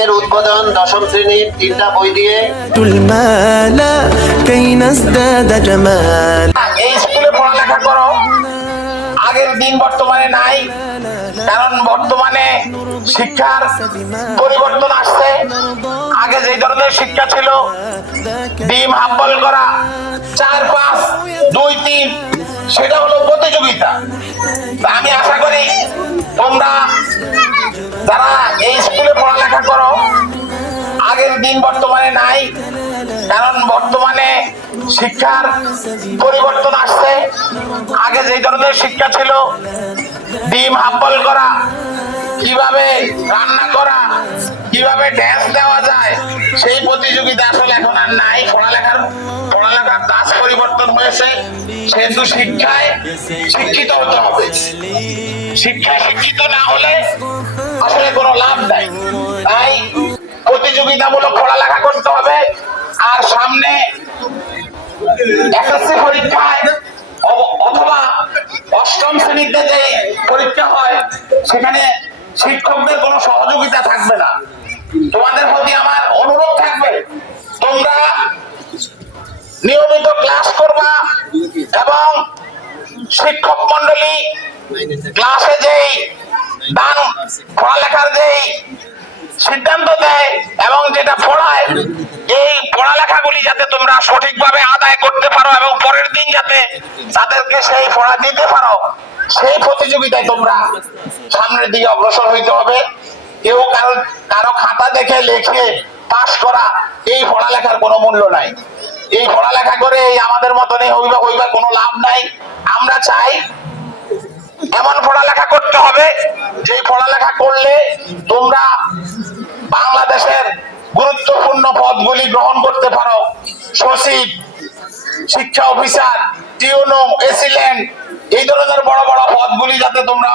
এর উদ্বোধন দশম শ্রেণীর 3টা বই দিয়ে। এই স্কুলে পড়ালেখা করো, আগের দিন বর্তমানে নাই, কারণ বর্তমানে শিক্ষার পরিবর্তন আসছে। আগে যে ধরনের শিক্ষা ছিল, ডিম হাফ বল করা, 4, 5, 2, 3, সেটা হলো প্রতিযোগিতা। আমি আশা করি তোমরা যারা এই স্কুলে পড়ালেখা করো, আগের দিন বর্তমানে নাই, কারণ বর্তমানে শিক্ষার পরিবর্তন আসছে। আগে যে ধরনের শিক্ষা ছিল, ডিম হাফ বল করা, কিভাবে রান্না করা, কিভাবে ড্যান্স দেওয়া যায়, সেই প্রতিযোগিতা আসলে এখন আর নাই। পড়ালেখার কাজ পরিবর্তন হয়েছে, সেহেতু শিক্ষায় শিক্ষিত হতে হবে। শিক্ষায় শিক্ষিত না হলে আসলে কোনো লাভ নাই। তাই প্রতিযোগিতামূলক পড়ালেখা করতে হবে। আর সামনে এসএসসি পরীক্ষায় অথবা 8ম শ্রেণীতে যে পরীক্ষা হয়, সেখানে শিক্ষকদের কোনো সহযোগিতা থাকবে না। তোমাদের প্রতি আমার অনুরোধ থাকবে, তোমরা নিয়মিত ক্লাস করবা এবং শিক্ষক মন্ডলী ক্লাসে যেই দান পড়ালেখার যেই সিদ্ধান্ত দেয় এবং যেটা পড়ায়, এই পড়ালেখাগুলি যাতে তোমরা সঠিকভাবে আদায় করতে পারো এবং পরের দিন যাতে তাদেরকে সেই পড়া দিতে পারো, সেই প্রতিযোগিতায় তোমরা সামনের দিকে অগ্রসর হইতে হবে। কেউ কারো খাতা দেখে লিখে পাস করা, এই পড়ালেখার কোনো মূল্য নাই। এই পড়ালেখা করে আমাদের মতনই হইবা কোনো লাভ নাই। আমরা চাই এমন পড়ালেখা করতে হবে যে পড়ালেখা করলে তোমরা বাংলাদেশের গুরুত্বপূর্ণ পদগুলি গ্রহণ করতে পারো। সচিব, শিক্ষা অফিসার, টিউনো, এসিল্যান্ড, এই ধরনের বড় বড় পদগুলি যাতে তোমরা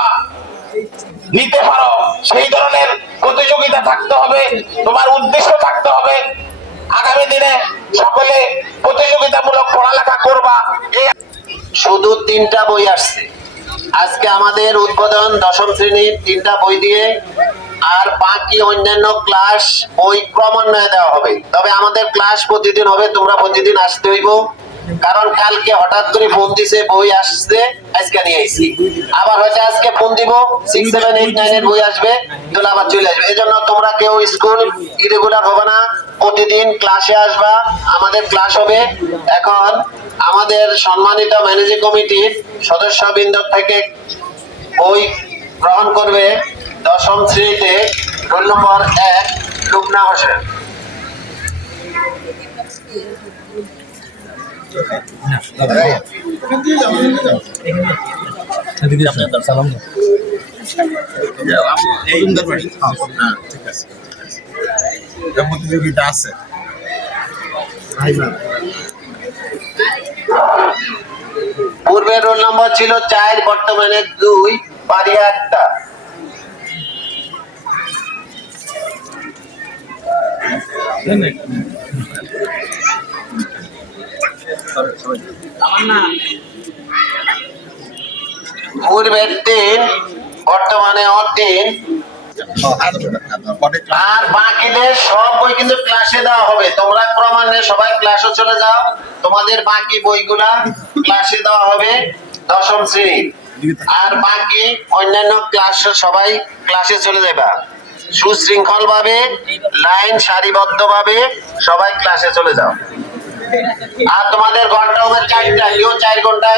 নিতে পারো, সেই ধরনের প্রতিযোগিতা থাকতে হবে, তোমার উদ্দেশ্য থাকতে হবে। আগামী দিনে সকলে প্রতিযোগিতামূলক পড়ালেখা করবা। শুধু 3টা বই আসছে আজকে আমাদের উদ্বোধন দশম শ্রেণীর 3টা বই দিয়ে, আর বাকি অন্যান্য ক্লাস বই ক্রমান্বয়ে দেওয়া হবে। তবে আমাদের ক্লাস প্রতিদিন হবে, তোমরা প্রতিদিন আসতে হইব। কারণ কালকে হঠাৎ করে ফোন দিছে বই আসছে, আজকে নিয়ে আইছি, আবার হয়তো আজকে ফোন দিব 6, 7, 8, 9 এর বই আসবে, তাহলে আবার চলে আসবে। এজন্য তোমরা কেউ স্কুল ইরেগুলার হবে না, প্রতিদিন ক্লাসে আসবা। আমাদের ক্লাস হবে। এখন আমাদের সম্মানিত ম্যানেজিং কমিটির সদস্যবৃন্দ থেকে বই গ্রহণ করবে দশম শ্রেণীতে রোল নম্বর 1 লুবনা হোসেন। প্রতিযোগিতা আছে। পূর্বের রোল নম্বর ছিল 4, বর্তমানে 2, পারিয়া 1টা। পূর্বের 3, বর্তমানে 3, আর বাকিদের সব বই কিন্তু ক্লাসে দেওয়া হবে। তোমরা ক্রমান্বয়ে সবাই ক্লাসে চলে যাও, তোমাদের বাকি বইগুলা ক্লাসে দেওয়া হবে দশম শ্রেণী। আর বাকি অন্যান্য ক্লাস সবাই ক্লাসে চলে যাবা, সুশৃঙ্খল ভাবে লাইন সারিবদ্ধ ভাবে সবাই ক্লাসে চলে যাও। আর তোমাদের ঘন্টা হবে 4টা, কেউ 4 ঘন্টা